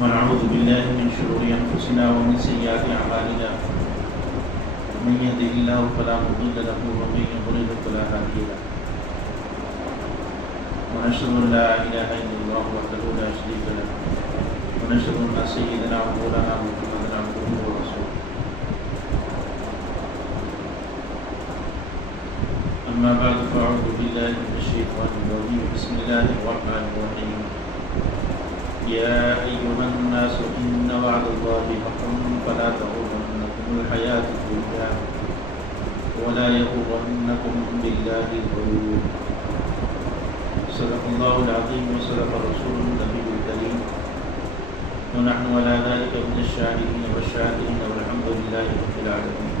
ونعوذ بالله من شرور أنفسنا ومن سيئات أعمالنا من يهده الله فلا مضل له ومن يضلل فلا هادي له ونشهد أن لا إله إلا الله وحده لا شريك له ونشهد أن سيدنا ومولانا محمدا عبده ورسوله أما بعد فأعوذ بالله من الشيطان الرجيم بسم الله الرحمن الرحيم يا أيها الناس إن وعد الله حق فلا تغرنكم الحياة الدنيا ولا يغرنكم بالله الغرور صدق الله العظيم وصدق رسوله النبي الكريم ونحن على ذلك من الشاهدين والشاكرين والحمد لله رب العالمين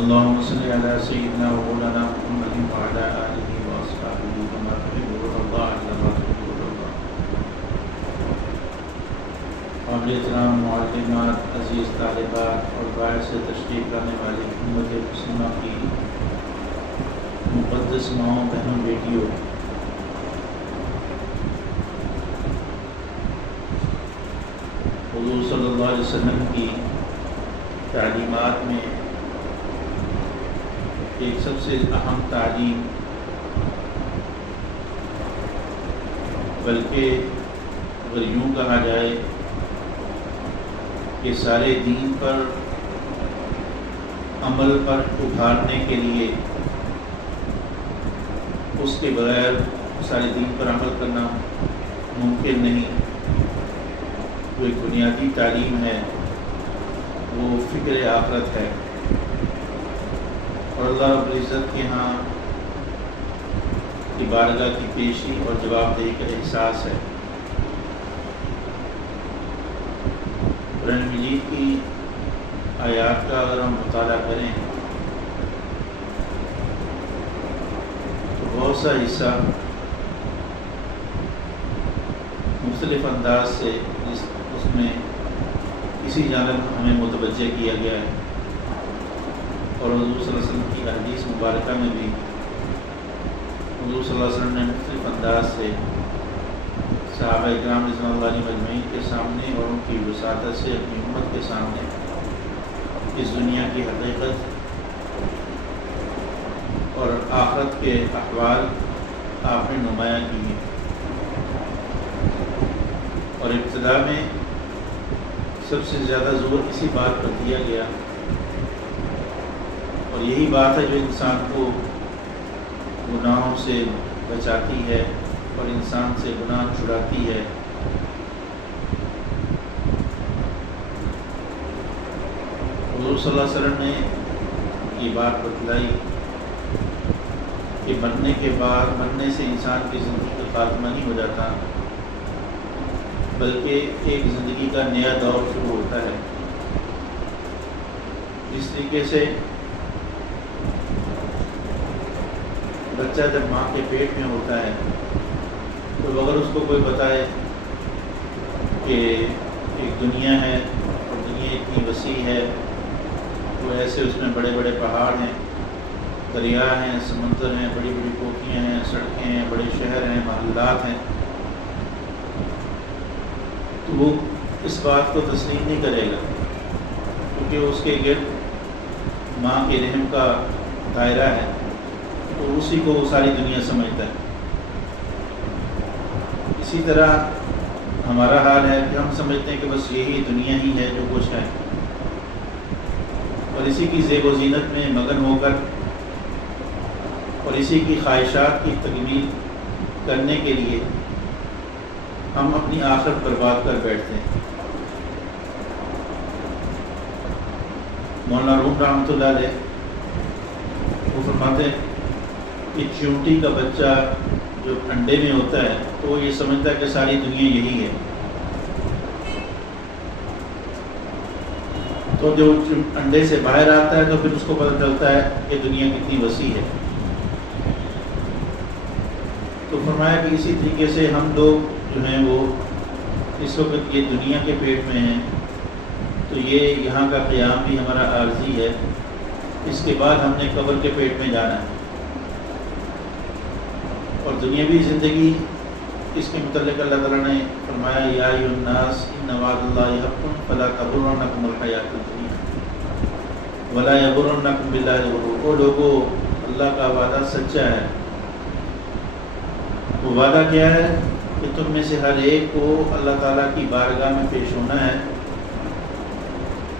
اللهم صل على سيدنا ومولانا محمد وعلى آله وأصحابه كما تحب الله كما تحب الله. قابل احترام معلمات، عزیز طالبات اور باہر سے تشریف لانے والی امت مسلمہ کی مقدس ماؤں، بہنوں، بیٹیوں، حضور صلی اللہ علیہ وسلم کی تعلیمات میں ایک سب سے اہم تعلیم، بلکہ اگر یوں کہا جائے کہ سارے دین پر عمل پر ابھارنے کے لیے اس کے بغیر سارے دین پر عمل کرنا ممکن نہیں، وہ ایک بنیادی تعلیم ہے، وہ فکر آخرت ہے، اور اللہ رب العزت کے ہاں کی بارگاہ کی پیشی اور جواب دہی کا احساس ہے۔ قرآن مجید کی آیات کا اگر ہم مطالعہ کریں تو بہت سا حصہ مختلف انداز سے اس میں اسی جانب ہمیں متوجہ کیا گیا ہے، اور حضور صلی اللہ علیہ وسلم کی حدیث مبارکہ میں بھی حضور صلی اللہ علیہ وسلم نے مختلف انداز سے صحابہ اکرام رضوان اللہ علیہم اجمعین کے سامنے اور ان کی وساطت سے اپنی امت کے سامنے اس دنیا کی حقیقت اور آخرت کے احوال آپ نے نمایاں کی ہیں۔ اور ابتدا میں سب سے زیادہ زور اسی بات پر دیا گیا، اور یہی بات ہے جو انسان کو گناہوں سے بچاتی ہے اور انسان سے گناہ چھڑاتی ہے۔ حضور صلی اللہ علیہ وسلم نے یہ بات بتلائی کہ مرنے کے بعد، مرنے سے انسان کی زندگی کا خاتمہ نہیں ہو جاتا، بلکہ ایک زندگی کا نیا دور شروع ہوتا ہے۔ جس طریقے سے بچہ جب ماں کے پیٹ میں ہوتا ہے تو اگر اس کو کوئی بتائے کہ ایک دنیا ہے اور دنیا اتنی وسیع ہے، تو ایسے اس میں بڑے بڑے پہاڑ ہیں، دریا ہیں، سمندر ہیں، بڑی بڑی کوٹیاں ہیں، سڑکیں ہیں، بڑے شہر ہیں، محلات ہیں، تو وہ اس بات کو تسلیم نہیں کرے گا، کیونکہ اس کے گرد ماں کے رحم کا دائرہ ہے، تو اسی کو وہ ساری دنیا سمجھتا ہے۔ اسی طرح ہمارا حال ہے کہ ہم سمجھتے ہیں کہ بس یہی دنیا ہی ہے جو کچھ ہے، اور اسی کی زیب و زینت میں مگن ہو کر اور اسی کی خواہشات کی تکمیل کرنے کے لیے ہم اپنی آخرت برباد کر بیٹھتے ہیں۔ مولانا روم رحمۃ اللہ علیہ وہ فرماتے ہیں کہ چیونٹی کا بچہ جو انڈے میں ہوتا ہے تو وہ یہ سمجھتا ہے کہ ساری دنیا یہی ہے، تو جو انڈے سے باہر آتا ہے تو پھر اس کو پتہ چلتا ہے کہ دنیا کتنی وسیع ہے۔ تو فرمایا کہ اسی طریقے سے ہم لوگ جو ہیں وہ اس وقت یہ دنیا کے پیٹ میں ہیں، تو یہ یہاں کا قیام بھی ہمارا عارضی ہے، اس کے بعد ہم نے قبر کے پیٹ میں جانا ہے، اور دنیاوی زندگی اس کے متعلق اللہ تعالیٰ نے فرمایا یا ایھا الناس ان وعد اللہ حق فلا تغرنکم الحیاۃ الدنیا ولا یغرنکم باللہ الغرور۔ وہ لوگوں، اللہ کا وعدہ سچا ہے۔ وہ وعدہ کیا ہے کہ تم میں سے ہر ایک کو اللہ تعالیٰ کی بارگاہ میں پیش ہونا ہے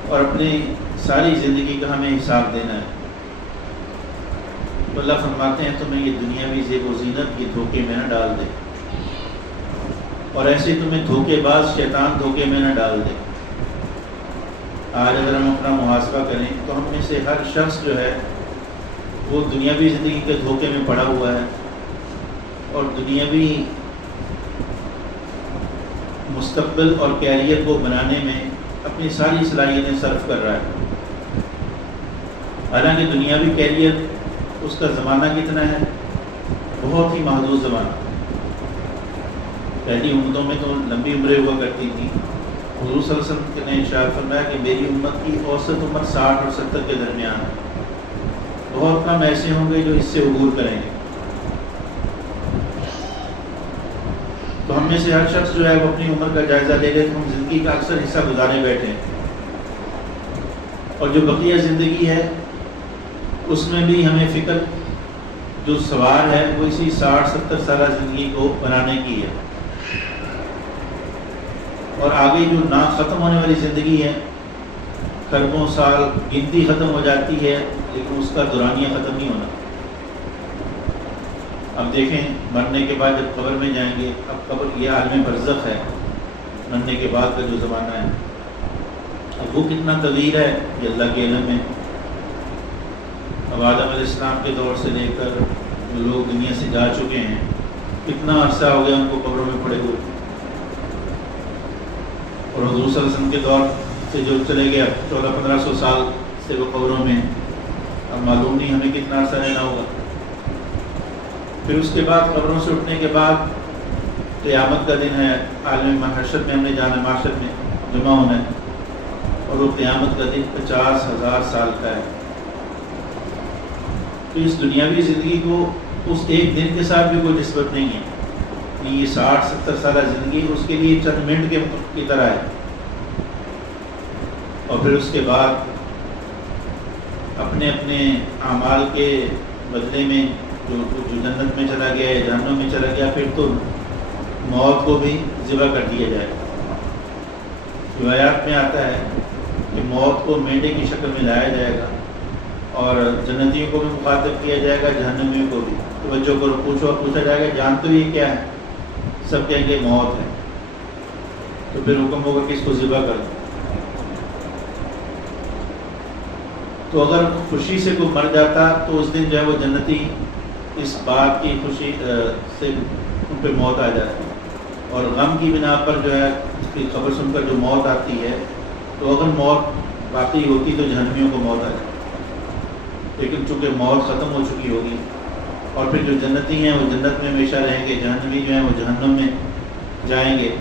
اور اپنی ساری زندگی کا ہمیں حساب دینا ہے۔ تو اللہ فرماتے ہیں تمہیں یہ دنیاوی زیب و زینت کی دھوکے میں نہ ڈال دے، اور ایسے تمہیں دھوکے باز شیطان دھوکے میں نہ ڈال دے۔ آج اگر ہم اپنا محاسبہ کریں تو ہم میں سے ہر شخص جو ہے وہ دنیاوی زندگی کے دھوکے میں پڑا ہوا ہے اور دنیاوی مستقبل اور کیریئر کو بنانے میں اپنی ساری صلاحیتیں صرف کر رہا ہے۔ حالانکہ دنیاوی کیریئر اس کا زمانہ کتنا ہے؟ بہت ہی محدود زمانہ۔ پہلی امتوں میں تو لمبی عمریں ہوا کرتی تھیں۔ حضور صلی اللہ علیہ وسلم نے ارشاد فرمایا کہ میری امت کی اوسط عمر 60 اور 70 کے درمیان ہے۔ بہت کم ایسے ہوں گے جو اس سے عبور کریں گے۔ تو ہم میں سے ہر شخص جو ہے وہ اپنی عمر کا جائزہ لے لے تو ہم زندگی کا اکثر حصہ گزارے بیٹھے ہیں، اور جو بقیہ زندگی ہے اس میں بھی ہمیں فکر جو سوار ہے وہ اسی 60-70 سالہ زندگی کو بنانے کی ہے، اور آگے جو نہ ختم ہونے والی زندگی ہے، خربوں سال گنتی ختم ہو جاتی ہے لیکن اس کا دورانیہ ختم نہیں ہونا۔ اب دیکھیں مرنے کے بعد جب قبر میں جائیں گے، اب قبر یہ عالم برزخ ہے، مرنے کے بعد کا جو زمانہ ہے اب وہ کتنا طویل ہے یہ اللہ کے علم میں۔ اب آدم علیہ السلام کے دور سے لے کر جو لوگ دنیا سے جا چکے ہیں کتنا عرصہ ہو گیا ان کو قبروں میں پڑے ہوئے، اور حضور صلی اللہ علیہ وسلم کے دور سے جو چلے گیا 1400-1500 سال سے وہ قبروں میں، اب معلوم نہیں ہمیں کتنا عرصہ رہنا ہوگا۔ پھر اس کے بعد قبروں سے اٹھنے کے بعد قیامت کا دن ہے، عالم محشر میں ہم نے جانا، معاشر میں جمع ہونا ہے، اور وہ قیامت کا دن 50,000 سال کا ہے۔ تو اس دنیاوی زندگی کو اس ایک دن کے ساتھ بھی کوئی نسبت نہیں ہے۔ یہ 60-70 سالہ زندگی اس کے لیے چند منٹ کی طرح ہے، اور پھر اس کے بعد اپنے اپنے اعمال کے بدلے میں جو جنت میں چلا گیا یا جہنم میں چلا گیا، پھر تو موت کو بھی ذبح کر دیا جائے۔ روایات میں آتا ہے کہ موت کو مینڈے کی شکل میں لایا جائے گا، اور جنتیوں کو بھی مخاطب کیا جائے گا، جہنمیوں کو بھی۔ توجہ کرو، پوچھا جائے گا جانتے ہو یہ کیا ہے؟ سب کہیں گے موت ہے۔ تو پھر حکم ہوگا کہ اس کو ذبح کر دو۔ تو اگر خوشی سے کوئی مر جاتا تو اس دن جو ہے وہ جنتی اس بات کی خوشی سے ان پہ موت آ جاتی، اور غم کی بنا پر جو ہے اس کی خبر سن کر جو موت آتی ہے، تو اگر موت واقعی ہوتی تو جہنمیوں کو موت آ جاتی، لیکن چونکہ موت ختم ہو چکی ہوگی، اور پھر جو جنتی ہیں وہ جنت میں ہمیشہ رہیں گے، جہنمی جو ہیں وہ جہنم میں جائیں گے،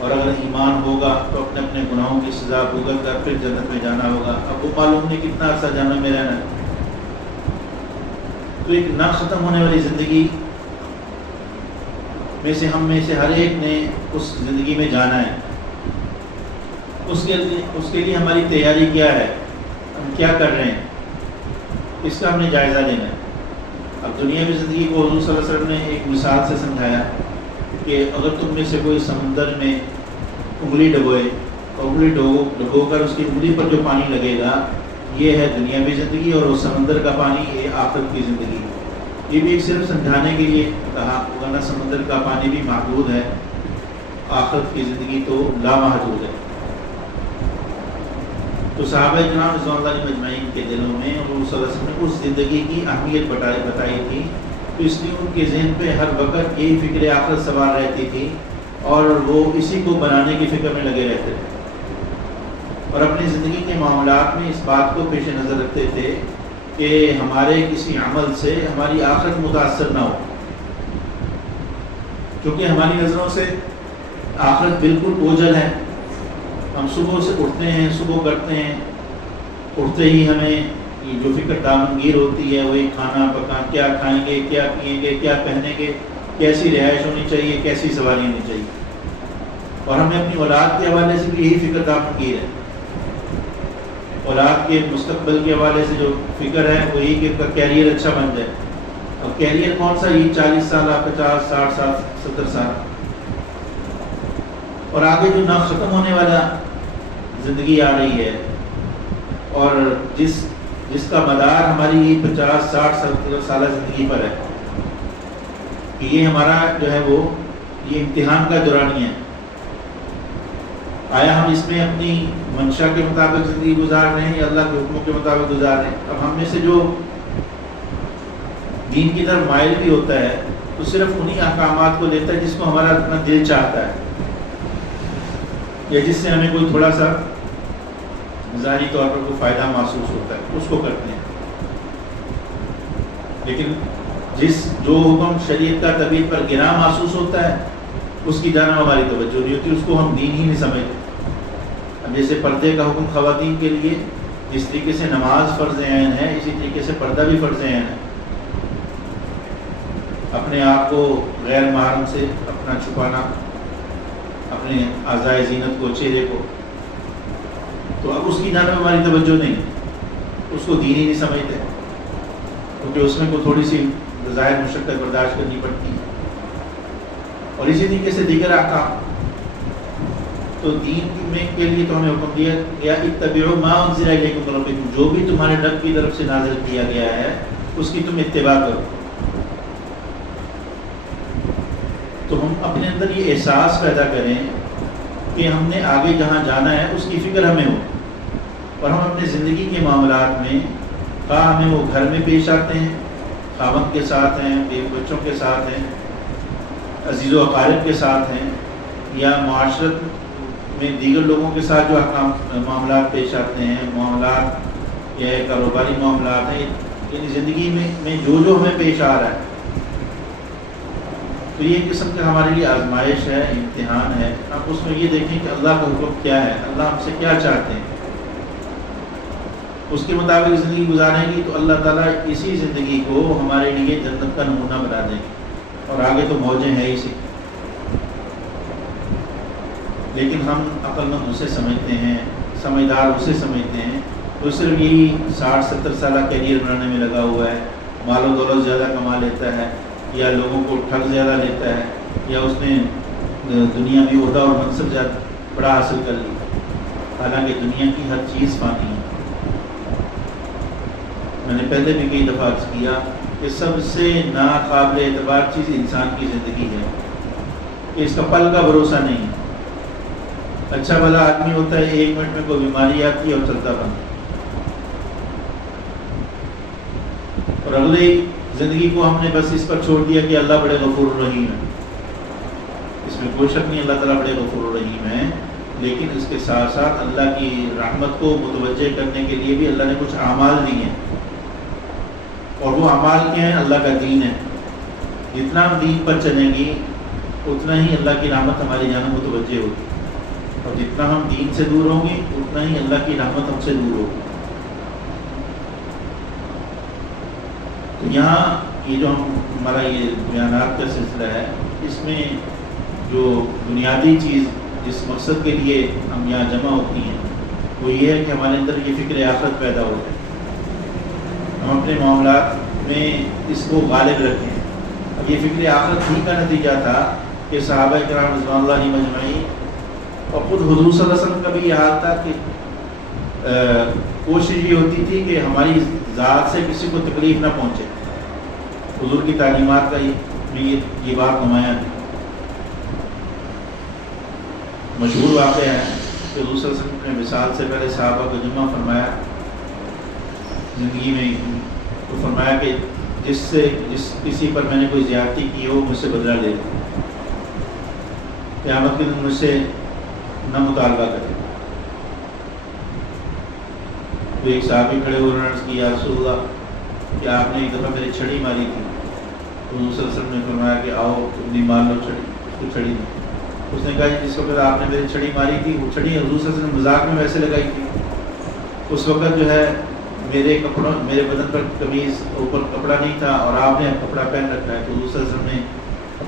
اور اگر ایمان ہوگا تو اپنے اپنے گناہوں کی سزا بھگت کر پھر جنت میں جانا ہوگا۔ اب وہ معلوم نہیں کتنا عرصہ جہنم میں رہنا ہے۔ تو ایک نہ ختم ہونے والی زندگی میں سے ہم میں سے ہر ایک نے اس زندگی میں جانا ہے۔ اس کے لیے ہماری تیاری کیا ہے، ہم کیا کر رہے ہیں، اس کا ہم نے جائزہ لینا ہے۔ اب دنیاوی زندگی کو حضور صلی اللہ علیہ وسلم نے ایک مثال سے سمجھایا کہ اگر تم میں سے کوئی سمندر میں انگلی ڈبوئے، انگلی ڈبو کر اس کی انگلی پر جو پانی لگے گا یہ ہے دنیاوی زندگی، اور وہ سمندر کا پانی یہ آخرت کی زندگی۔ یہ بھی ایک صرف سمجھانے کے لیے کہا، ورنہ سمندر کا پانی بھی محدود ہے، آخرت کی زندگی تو لامحدود ہے۔ تو صحابہ کرام رضوان اللہ علیہم اجمعین کے دلوں میں حضور صلی اللہ علیہ وسلم نے اس زندگی کی اہمیت بتائی تھی، تو اس لیے ان کے ذہن پہ ہر وقت یہی فکر آخرت سوار رہتی تھی، اور وہ اسی کو بنانے کی فکر میں لگے رہتے تھے، اور اپنی زندگی کے معاملات میں اس بات کو پیش نظر رکھتے تھے کہ ہمارے کسی عمل سے ہماری آخرت متاثر نہ ہو، کیونکہ ہماری نظروں سے آخرت بالکل اوجھل ہے۔ ہم صبح سے اٹھتے ہیں، صبح کرتے ہیں، اٹھتے ہی ہمیں جو فکر دامنگیر ہوتی ہے وہی کھانا پکانا، کیا کھائیں گے، کیا پئیں گے، کیا پہنیں گے، کیسی رہائش ہونی چاہیے، کیسی سواری ہونی چاہیے. اور ہمیں اپنی اولاد کے حوالے سے بھی یہی فکر دامن کی ہے. اولاد کے مستقبل کے حوالے سے جو فکر ہے وہ یہی کہ ان کا کیریئر اچھا بن جائے. اور کیریئر کون سا؟ یہ 40 سال، 50، 60 سال، 70 سال. اور آگے جو نہ ختم ہونے والا زندگی آ رہی ہے، اور جس کا مدار ہماری یہ 50، 60، 70 سالہ زندگی پر ہے، کہ یہ ہمارا جو ہے وہ یہ امتحان کا دورانیہ ہے. آیا ہم اس میں اپنی منشا کے مطابق زندگی گزار رہے ہیں یا اللہ کے حکموں کے مطابق گزار رہے ہیں؟ اب ہم میں سے جو دین کی طرف مائل بھی ہوتا ہے تو صرف انہی احکامات کو لیتا ہے جس کو ہمارا اپنا دل چاہتا ہے، یا جس سے ہمیں کوئی تھوڑا سا ظاہری طور پر کوئی فائدہ محسوس ہوتا ہے، اس کو کرتے ہیں. لیکن جو حکم شریعت کا طبیعت پر گراں محسوس ہوتا ہے اس کی جانب ہماری توجہ نہیں ہوتی، اس کو ہم دین ہی نہیں سمجھتے. اب جیسے پردے کا حکم خواتین کے لیے جس طریقے سے نماز فرض عین ہے، اسی طریقے سے پردہ بھی فرض عین ہے. اپنے آپ کو غیر محرم سے اپنا چھپانا، اپنے اعضائے زینت کو، چہرے کو، تو اب اس کی جانب ہماری توجہ نہیں، اس کو دین ہی نہیں سمجھتے، کیونکہ اس میں کوئی تھوڑی سی ظاہر مشقت برداشت کرنی پڑتی ہے. اور اسی طریقے سے دیگر احکام. تو دین میں کے لیے تو ہمیں حکم دیا گیا اتبعوا ما انزل الیکم من ربکم، جو بھی تمہارے رب کی طرف سے نازل کیا گیا ہے اس کی تم اتباع کرو. تو ہم اپنے اندر یہ احساس پیدا کریں کہ ہم نے آگے جہاں جانا ہے اس کی فکر ہمیں ہو، اور ہم اپنے زندگی کے معاملات میں خواہ ہمیں وہ گھر میں پیش آتے ہیں، خاوند کے ساتھ ہیں، بیوی بچوں کے ساتھ ہیں، عزیز و اقارب کے ساتھ ہیں، یا معاشرت میں دیگر لوگوں کے ساتھ جو معاملات پیش آتے ہیں، معاملات یا کاروباری معاملات ہیں، یعنی زندگی میں جو ہمیں پیش آ رہا ہے، تو یہ ایک قسم کا ہمارے لیے آزمائش ہے، امتحان ہے. اب اس میں یہ دیکھیں کہ اللہ کا حکم کیا ہے، اللہ ہم سے کیا چاہتے ہیں، اس کے مطابق زندگی گزاریں گی تو اللہ تعالیٰ اسی زندگی کو ہمارے لیے جنت کا نمونہ بنا دیں گے. اور آگے تو موجیں ہیں اسی. لیکن ہم عقل مند اسے سمجھتے ہیں، سمجھدار اسے سمجھتے ہیں تو صرف یہی 60-70 سالہ کیریئر بنانے میں لگا ہوا ہے، مال و دولت زیادہ کما لیتا ہے، یا لوگوں کو ٹھگ زیادہ لیتا ہے، یا اس نے دنیا میں عہدہ اور منصب زیادہ بڑا حاصل کر لیا. حالانکہ دنیا کی ہر چیز فانی ہے. میں نے پہلے بھی کئی دفعہ عرض کیا کہ سب سے ناقابل اعتبار چیز انسان کی زندگی ہے، کہ اس کا پل کا بھروسہ نہیں ہے. اچھا بھلا آدمی ہوتا ہے، 1 منٹ میں کوئی بیماری آتی ہے اور چلتا بند. اور اگلی زندگی کو ہم نے بس اس پر چھوڑ دیا کہ اللہ بڑے غفور الرحیم ہے. اس میں کوئی شک نہیں، اللہ تعالیٰ بڑے غفور الرحیم ہے. لیکن اس کے ساتھ ساتھ اللہ کی رحمت کو متوجہ کرنے کے لیے بھی اللہ نے کچھ اعمال دیے ہیں، اور وہ اعمال کیا ہیں؟ اللہ کا دین ہے. جتنا ہم دین پر چلیں گی اتنا ہی اللہ کی رحمت ہماری جانب متوجہ ہوگی، اور جتنا ہم دین سے دور ہوں گے اتنا ہی اللہ کی رحمت ہم سے دور ہوگی. تو یہاں یہ جو ہمارا یہ بیانات کا سلسلہ ہے، اس میں جو بنیادی چیز جس مقصد کے لیے ہم یہاں جمع ہوتی ہیں وہ یہ ہے کہ ہمارے اندر یہ فکر آخرت پیدا ہو جائے، ہم اپنے معاملات میں اس کو غالب رکھیں. اب یہ فکر آخرت ہی کا نتیجہ تھا کہ صحابہ کرام رضوان اللہ علیہم اجمعین اور خود حضور صلی اللہ علیہ وسلم کا بھی یہ حال تھا کہ کوشش یہ ہوتی تھی کہ ہماری ذات سے کسی کو تکلیف نہ پہنچے. حضور کی تعلیمات کا یہ بات نمایاں تھی. مشہور واقعہ ہے کہ حضور صلی اللہ علیہ وسلم نے وصال سے پہلے صحابہ کو جمع فرمایا زندگی میں، تو فرمایا کہ جس کسی پر میں نے کوئی زیادتی کی ہو مجھ سے بدلہ لے لو، قیامت کے دن مجھ سے نہ مطالبہ کرے. تو ایک صحابی کھڑے ہوئے عرض کی یا رسول اللہ کہ آپ نے ایک دفعہ میری چھڑی ماری تھی. تو حضور صلی اللہ علیہ وسلم نے فرمایا کہ آؤ تم مار لو چھڑی. اس کو چھڑی دی. اس نے کہا جس وقت آپ نے میری چھڑی ماری تھی وہ چھڑی حضور صلی اللہ علیہ وسلم نے مذاق میں ویسے لگائی تھی. اس وقت جو ہے میرے بدن پر قمیض اوپر کپڑا نہیں تھا اور آپ نے کپڑا پہن رکھا ہے. تو حضور صلی اللہ علیہ وسلم نے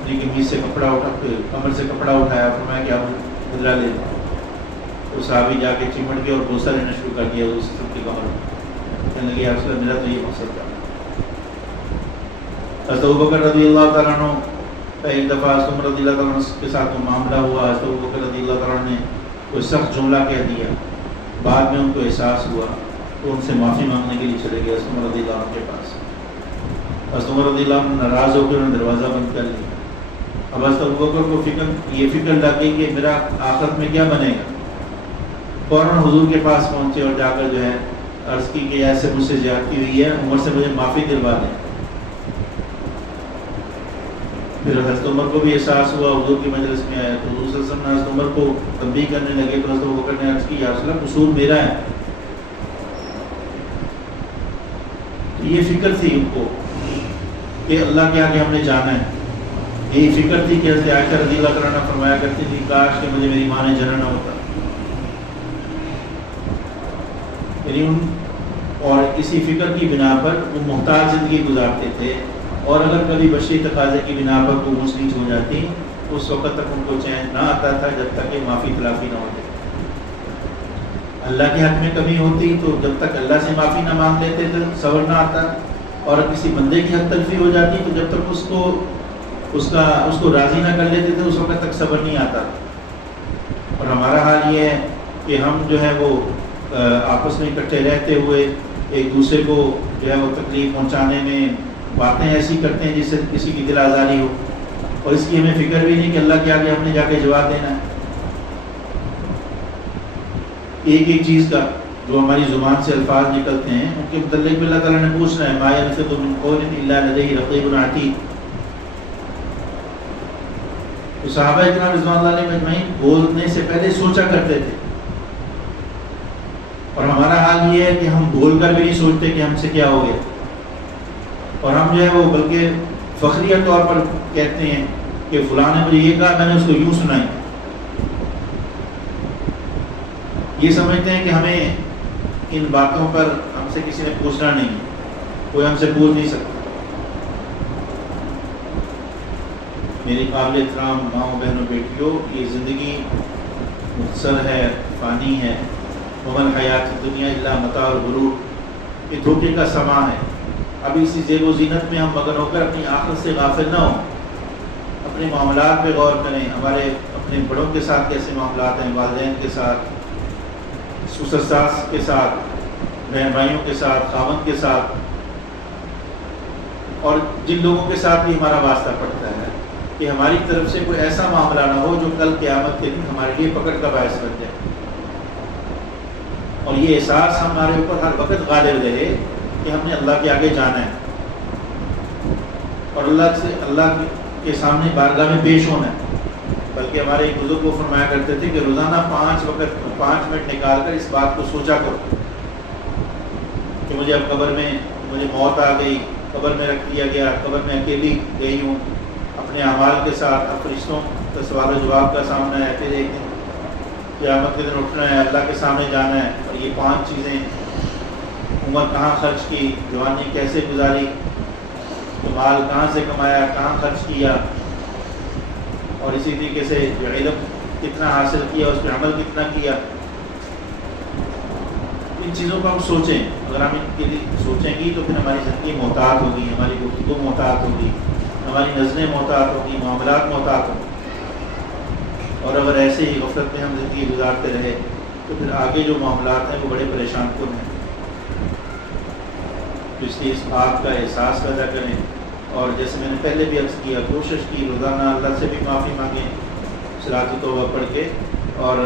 اپنی قمیص سے کپڑا اٹھا کمر سے کپڑا اٹھایا، فرمایا کہ آپ بدلہ لے لیں. تو صحابی جا کے چمٹ کے اور بوسہ لینا شروع کر دیا اس کی کمر میں. کہنے لگے یا رسول اللہ میرا تو یہ مقصد تھا. حضرت ابوبکر رضی اللہ تعالیٰ عنہ ایک دفعہ حضرت عمر رضی اللہ تعالیٰ عنہ کے ساتھ وہ معاملہ ہوا. حضرت ابوبکر رضی اللہ تعالیٰ عنہ نے کوئی سخت جملہ کہہ دیا، بعد میں ان کو احساس ہوا تو ان سے معافی مانگنے کے لیے چلے گئے حضرت عمر رضی اللہ عنہ کے پاس. حضرت عمر رضی اللہ عنہ ناراض ہو کر انہوں نے دروازہ بند کر لیا. اب حضرت ابوبکر کو یہ فکر لگ گئی کہ میرا آخرت میں کیا بنے گا. فوراً حضور کے پاس پہنچے اور جا کر جو ہے عرض کی کہ ایسے مجھ سے زیادتی ہوئی ہے، عمر سے مجھے معافی دلوا دیں. پھر حضرت عمر کو بھی احساس ہوا، حضور کی مجلس میں آیا تو حضور صلی اللہ علیہ وسلم نے حضرت عمر کو تنبیہ کرنے لگے تو حضرت ابوبکر نے عرض کی یا رسول اللہ قصور میرا ہے. تو یہ فکر تھی ان کو کہ اللہ کے آگے ہم نے جانا ہے. یہی فکر تھی کہ حضرت عائشہ رضی اللہ عنہا فرمایا کرتی تھی کاش کہ مجھے میری ماں نے جنا نہ ہوتا. اور اسی فکر کی بنا پر وہ محتاج زندگی گزارتے تھے، اور اگر کبھی بشری تقاضے کی بنا پر کوئی اونچ نیچ ہو جاتی اس وقت تک ان کو چین نہ آتا تھا جب تک کہ معافی تلافی نہ ہوتی. اللہ کے حق میں کمی ہوتی تو جب تک اللہ سے معافی نہ مانگ لیتے تو صبر نہ آتا، اور کسی بندے کی حق تلفی ہو جاتی تو جب تک اس کو راضی نہ کر لیتے تھے اس وقت تک صبر نہیں آتا. اور ہمارا حال یہ ہے کہ ہم جو ہے وہ آپس میں اکٹھے رہتے ہوئے ایک دوسرے کو جو ہے وہ تکلیف پہنچانے میں باتیں ایسی کرتے ہیں جس سے کسی کی دل آزاری ہو، اور اس کی ہمیں فکر بھی نہیں کہ اللہ کے آگے ہم نے جا کے جواب دینا ہے. ایک ایک چیز کا جو ہماری زبان سے الفاظ نکلتے ہیں ان کے متعلق بھی اللہ تعالیٰ نے پوچھنا ہے ما یلفظ من قول الا لدیہ رقیب عتید. تو صحابہ کرام رضوان اللہ علیہم اجمعین بولنے سے پہلے سوچا کرتے تھے، اور ہمارا حال یہ ہے کہ ہم بول کر بھی نہیں سوچتے کہ ہم سے کیا ہو گیا، اور ہم جو ہے وہ بلکہ فخریہ طور پر کہتے ہیں کہ فلاں نے مجھے یہ کہا میں نے اس کو یوں سنائی. یہ سمجھتے ہیں کہ ہمیں ان باتوں پر ہم سے کسی نے پوچھنا نہیں، کوئی ہم سے پوچھ نہیں سکتا. میری قابل احترام ماؤں بہنوں بیٹیوں، یہ زندگی مختصر ہے، فانی ہے. ومن حیات دنیا الا متاع الغرور، یہ دھوکے کا سماں ہے. ابھی اسی زیب و زینت میں ہم مگن ہو کر اپنی آخرت سے غافل نہ ہوں. اپنے معاملات پہ غور کریں، ہمارے اپنے بڑوں کے ساتھ کیسے معاملات ہیں، والدین کے ساتھ، سسر ساس کے ساتھ، بہن بھائیوں کے ساتھ، خاوند کے ساتھ، اور جن لوگوں کے ساتھ بھی ہمارا واسطہ پڑتا ہے کہ ہماری طرف سے کوئی ایسا معاملہ نہ ہو جو کل قیامت کے دن ہمارے لیے پکڑ کا باعث بن جائے. اور یہ احساس ہمارے اوپر ہر وقت غالب رہے کہ ہم نے اللہ کے آگے جانا ہے اور اللہ کے سامنے بارگاہ میں پیش ہونا ہے. بلکہ ہمارے ایک بزرگ کو فرمایا کرتے تھے کہ روزانہ 5 منٹ نکال کر اس بات کو سوچا کرو کہ مجھے اب قبر میں مجھے موت آ گئی، قبر میں رکھ دیا گیا، قبر میں اکیلی گئی ہوں، اپنے اعمال کے ساتھ اب فرشتوں کا سوال و جواب کا سامنا ہے، پھر ایک دن قیامت کے دن اٹھنا ہے، اللہ کے سامنے جانا ہے. اور یہ 5 چیزیں، عمر کہاں خرچ کی، جوانی کیسے گزاری، مال کہاں سے کمایا، کہاں خرچ کیا، اور اسی طریقے سے جو علم کتنا حاصل کیا، اس پہ عمل کتنا کیا. ان چیزوں کو ہم سوچیں. اگر ہم ان کے لیے سوچیں گی تو پھر ہماری زندگی محتاط ہوگی، ہماری گفتگو محتاط ہوگی، ہماری نظریں محتاط ہوگی، معاملات محتاط ہوں. اور اگر ایسے ہی غفلت میں ہم زندگی گزارتے رہے تو پھر آگے جو معاملات ہیں وہ بڑے پریشان کن ہیں. تو اس لیے اس بات کا احساس پیدا کریں، اور جیسے میں نے پہلے بھی عرض کیا، کوشش کی روزانہ اللہ سے بھی معافی مانگیں صلاۃ توبہ پڑھ کے، اور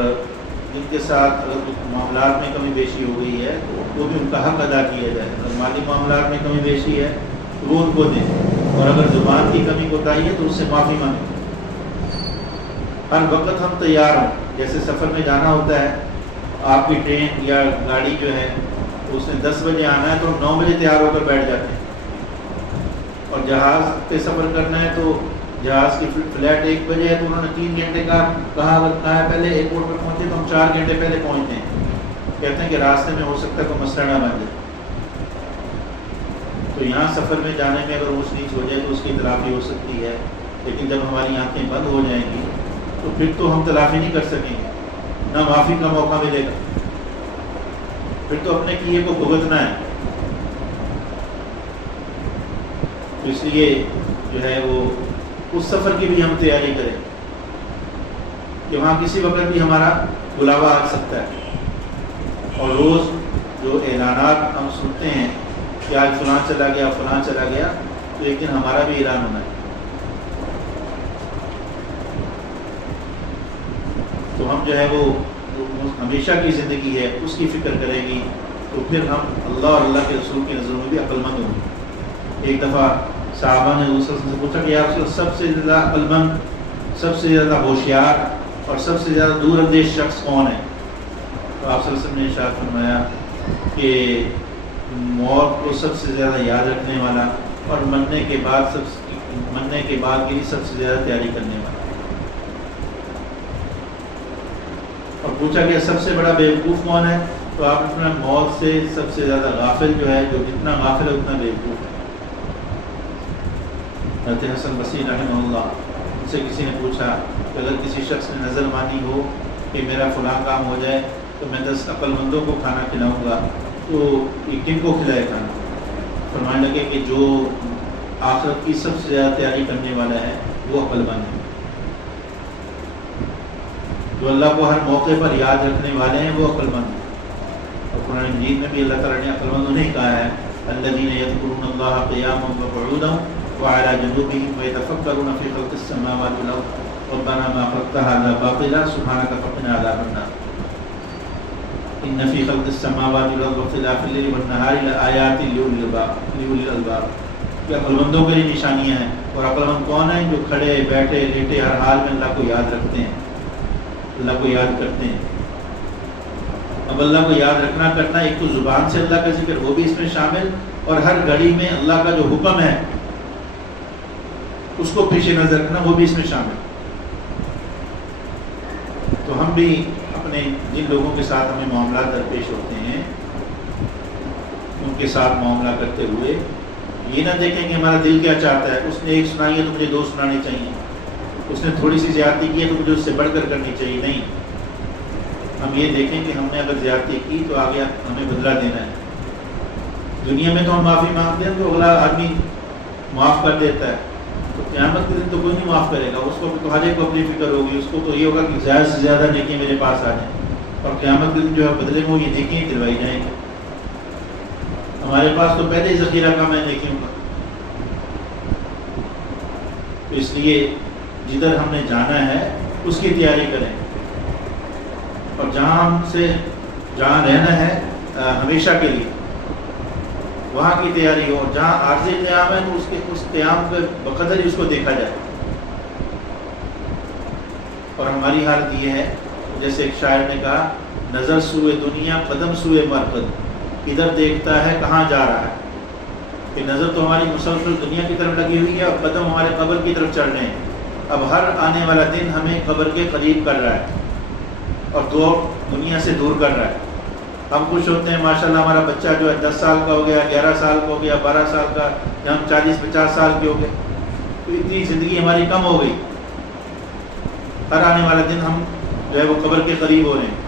جن کے ساتھ اگر معاملات میں کمی بیشی ہو گئی ہے تو وہ بھی ان کا حق ادا کیا جائے. اگر مالی معاملات میں کمی بیشی ہے تو وہ ان کو دیں، اور اگر زبان کی کمی کوتاہی ہے تو اس سے معافی مانگیں. ہر وقت ہم تیار ہوں. جیسے سفر میں جانا ہوتا ہے، آپ کی ٹرین یا گاڑی جو ہے اس نے 10 بجے آنا ہے تو 9 بجے تیار ہو کر بیٹھ جاتے ہیں. اور جہاز پہ سفر کرنا ہے تو جہاز کی فلائٹ 1 بجے ہے تو انہوں نے 3 گھنٹے کا کہا ہے پہلے ایئرپورٹ پہ پہنچے تو ہم 4 گھنٹے پہلے پہنچتے ہیں. کہتے ہیں کہ راستے میں ہو سکتا ہے کوئی مسئلہ نہ بن جائے. تو یہاں سفر میں جانے میں اگر اونچ نیچ ہو جائے تو اس کی تلافی ہو سکتی ہے. لیکن جب ہماری آنکھیں بند ہو جائیں گی تو پھر تو ہم تلافی نہیں کر سکیں گے، نہ معافی کا موقع ملے گا، پھر تو اپنے کیے کو بھگتنا ہے۔ تو اس لیے جو ہے وہ اس سفر کی بھی ہم تیاری کریں کہ وہاں کسی وقت بھی ہمارا بلاوا آ سکتا ہے، اور روز جو اعلانات ہم سنتے ہیں کہ آج فلاں چلا گیا فلاں چلا گیا، تو ایک دن ہمارا بھی اعلان ہونا ہے۔ تو ہم جو ہے وہ ہمیشہ کی زندگی ہے اس کی فکر کریں گی، تو پھر ہم اللہ اور اللہ کے رسول کی نظروں میں بھی عقل مند ہوں گے۔ ایک دفعہ صحابہ نے رسول سے پوچھا کہ یا رسول اللہ، سب سے زیادہ عقل مند، سب سے زیادہ ہوشیار اور سب سے زیادہ دور اندیش شخص کون ہے؟ تو آپ صلی اللہ علیہ وسلم نے ارشاد فرمایا کہ موت کو سب سے زیادہ یاد رکھنے والا اور مرنے کے بعد کے لیے سب سے زیادہ تیاری کرنے والا۔ اور پوچھا کہ سب سے بڑا بیوقوف کون ہے؟ تو آپ نے موت سے سب سے زیادہ غافل جو ہے، جو جتنا غافل ہے اتنا بیوقوف ہے۔ حضرت حسن بصری رحمہ اللہ، ان سے کسی نے پوچھا کہ اگر کسی شخص نے نظر مانی ہو کہ میرا فلاں کام ہو جائے تو میں 10 عقل مندوں کو کھانا کھلاؤں گا، تو یہ کن کو کھلائے کھانا؟ فرمانے لگے کہ جو آخرت کی سب سے زیادہ تیاری کرنے والا ہے وہ عقل مند ہے، جو اللہ کو ہر موقع پر یاد رکھنے والے ہیں وہ عقل مند ہیں۔ اور قرآن مجید میں بھی اللہ تعالیٰ نے عقل مندوں نے کہا ہے الذین یذکرون اللہ قیاما وقعودا وعلی جنوبہم ویتفکرون فی خلق السماوات والارض ربنا ما خلقت ھذا باطلا سبحانک فقنا عذاب النار ان فی خلق السماوات والارض واختلاف اللیل والنہار لآیات لأولی الالباب۔ کہ عقل مندوں کے لیے نشانیاں ہیں، اور عقل مند کون ہیں؟ جو کھڑے بیٹھے لیٹے ہر حال میں اللہ کو یاد رکھتے ہیں، اللہ کو یاد کرتے ہیں۔ اب اللہ کو یاد رکھنا کرنا، ایک تو زبان سے اللہ کا ذکر وہ بھی اس میں شامل، اور ہر گھڑی میں اللہ کا جو حکم ہے اس کو پیش نظر رکھنا وہ بھی اس میں شامل۔ تو ہم بھی اپنے جن لوگوں کے ساتھ ہمیں معاملات درپیش ہوتے ہیں ان کے ساتھ معاملہ کرتے ہوئے یہ نہ دیکھیں کہ ہمارا دل کیا چاہتا ہے، اس نے ایک سنائی ہے تو مجھے 2 سنانی چاہیے، اس نے تھوڑی سی زیادتی کی ہے تو مجھے اس سے بڑھ کر کرنی چاہیے۔ نہیں، ہم یہ دیکھیں کہ ہم نے اگر زیادتی کی تو آگے ہمیں بدلہ دینا ہے۔ دنیا میں تو ہم معافی مانگتے ہیں تو اگلا آدمی معاف کر دیتا ہے، تو قیامت کے دن تو کوئی نہیں معاف کرے گا، اس کو تو ہر ایک کو اپنی فکر ہوگی، اس کو تو یہ ہوگا کہ زیادہ سے زیادہ نیکیاں میرے پاس آ جائیں، اور قیامت کے دن جو ہے بدلے میں وہ یہ نیکیاں دلوائی جائیں گی۔ ہمارے پاس تو پہلے ہی ذخیرہ کم ہے نیکیوں کا۔ تو اس لیے جدھر ہم نے جانا ہے اس کی تیاری کریں، اور جہاں رہنا ہے ہمیشہ کے لیے وہاں کی تیاری ہو، اور جہاں عارضی قیام ہے تو اس قیام کے بقدر ہی اس کو دیکھا جائے۔ اور ہماری حالت یہ ہے جیسے ایک شاعر نے کہا نظر سوئے دنیا قدم سوئے مرقد، ادھر دیکھتا ہے کہاں جا رہا ہے۔ کہ نظر تو ہماری مسلسل دنیا کی طرف لگی ہوئی ہے اور قدم ہمارے قبر کی طرف چڑھ رہے ہیں۔ اب ہر آنے والا دن ہمیں قبر کے قریب کر رہا ہے اور دنیا سے دور کر رہا ہے۔ ہم خوش ہوتے ہیں ماشاءاللہ ہمارا بچہ جو ہے 10 سال کا ہو گیا، 11 سال کا ہو گیا، 12 سال کا، یا ہم 40-50 سال کے ہو گئے، تو اتنی زندگی ہماری کم ہو گئی۔ ہر آنے والا دن ہم جو ہے وہ قبر کے قریب ہو رہے ہیں،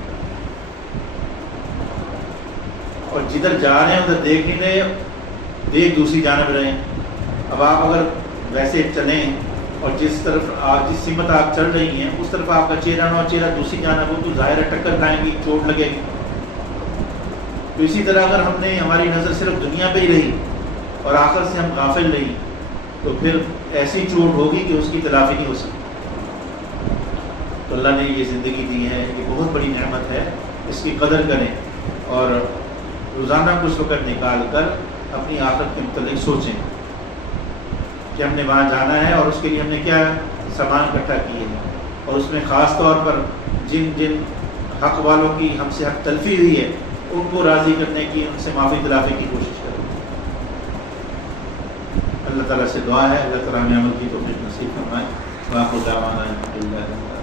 اور جدھر جا رہے ہیں ادھر دیکھ نہیں رہے، دیکھ دوسری جانب رہے ہیں۔ اب آپ اگر ویسے چلیں اور جس سمت آپ چل رہی ہیں اس طرف آپ کا چہرہ نہ ہو، چہرہ دوسری جانب ہو، تو ظاہر ہے ٹکر کھائیں گی، چوٹ لگے گی۔ تو اسی طرح اگر ہم نے ہماری نظر صرف دنیا پہ ہی رہی اور آخرت سے ہم غافل رہی تو پھر ایسی چوٹ ہوگی کہ اس کی تلافی نہیں ہو سکتی۔ تو اللہ نے یہ زندگی دی ہے، یہ بہت بڑی نعمت ہے، اس کی قدر کریں اور روزانہ کچھ وقت نکال کر اپنی آخرت کے متعلق سوچیں کہ ہم نے وہاں جانا ہے اور اس کے لیے ہم نے کیا سامان اکٹھا کیے ہیں، اور اس میں خاص طور پر جن حق والوں کی ہم سے حق تلفی ہوئی ہے ان کو راضی کرنے کی، ان سے معافی تلافی کی کوشش کریں۔ اللہ تعالیٰ سے دعا ہے اللہ تعالیٰ ہمیں عمل کی توفیق نصیب فرمائے۔ واخر دعوانا الحمد للہ۔